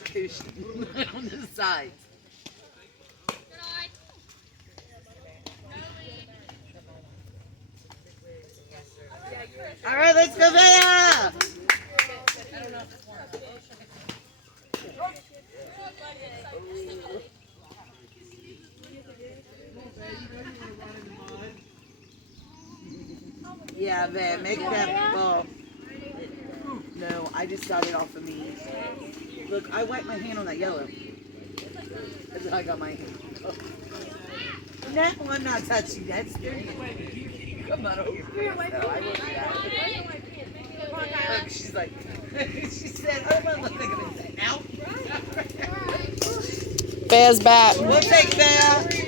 electrocution on the sides. All right, let's go, Bella. Yeah, man, make that ball. No, I just got it off of me. Look, I wiped my hand on that yellow. And then I got my hand. Oh. No, I'm not touching that. Come on over here. No, I won't do that. Look, she's like, she said, oh, my, look, think of it. Out. Bear's back. We'll take Bear.